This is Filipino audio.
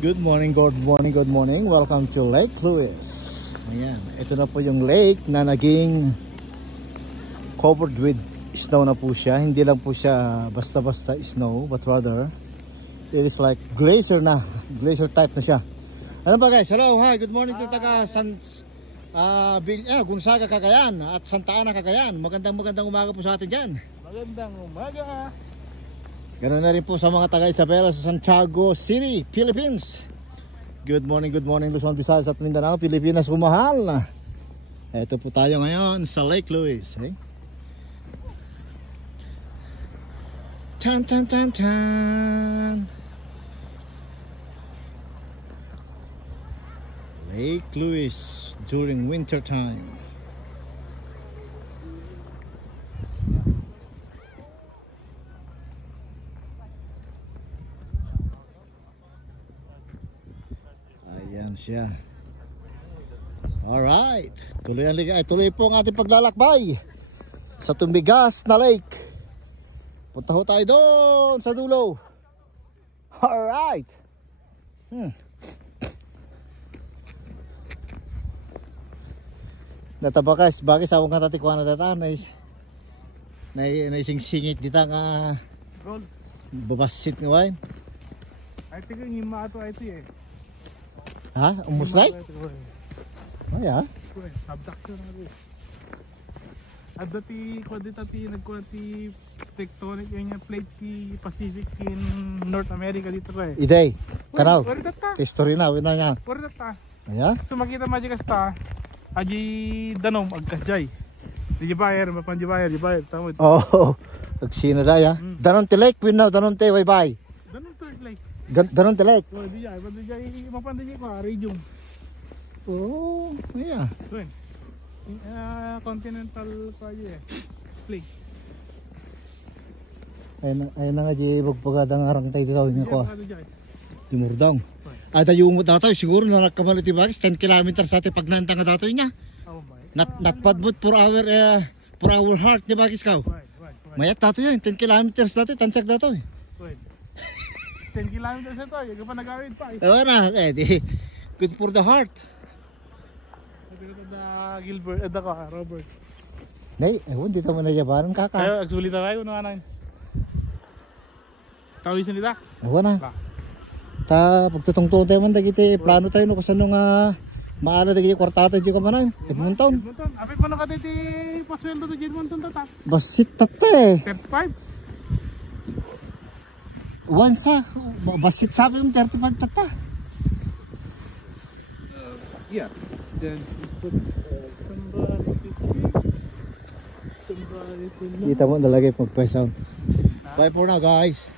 Good morning, good morning, good morning. Welcome to Lake Louise. Ayan, ito na po yung lake na naging covered with snow na po siya. Hindi lang po siya basta-basta snow, but rather it is like glacier na. Glacier type na siya. Ano ba guys? Hello, hi, good morning to taga Gonzaga, Cagayan at Santa Ana, Cagayan. Magandang umaga po sa atin dyan. Magandang umaga. Ganoon na rin po sa mga taga Isabela sa Santiago City, Philippines. Good morning Luzon, Visayas at Mindanao, Pilipinas kumahal. Ito po tayo ngayon sa Lake Louise. Eh? Chan chan chan chan. Lake Louise during winter time. Ayan siya. Alright, tuloy po ang ating paglalakbay sa Tumigas na lake. Punta ho tayo doon sa dulo. Alright. Natabakas, bakit sa akong katatikuan na data naisingsingit dita nga babasit nga wain. Ay tiga yung maato ito eh. Ha? Umuslay? Oh ya. Subduction na rin. At dati nagkuwati tectonic yung plate ki Pacific in North America dito rin. Iday, karaw. Wala History na, wala nga. Wala ta. Aya? So makita mo dyan kasta, aji danom agkasjay. Di bayar, mapan di bayar, tamod. Oh, agsina daya. Danon ti lake, win now, danon ti bye-bye. Danon third lake. Danon ti lake. Oh, di jay, mapan di jay ko, radium. Oh, yeah. Doon. Continental plate. Ayun na nga di bagpagadang arang tayo dito nga ko. Timurdong. Ada yung mo datoy siguro na nagkamali ti bakis 10 km sa ati pagnanta nga datoy niya. Oh my. Not padbut per hour heart ni bakis kaw. Mayat datoy yun 10 km datoy tansag datoy. 10 kilometers ito, yung pa nagawid pa. Oo na, good for the heart. Gilbert, Robert. Nay, dito mo na jabaran kaka. Kaya agsulita kayo no anan. Tawisin nila. Na. Ta pagtutungtong tayo man dagiti plano tayo no kasano nga maala dagiti kwartato di ka manan. Edmonton. Apit pa na kaditi pasweldo to Edmonton tata. Basit tate. 35. Once basit sabi mo 35 tata. Yeah. Then put somebody Kita mo nalagay magpa-sound. Bye for now guys.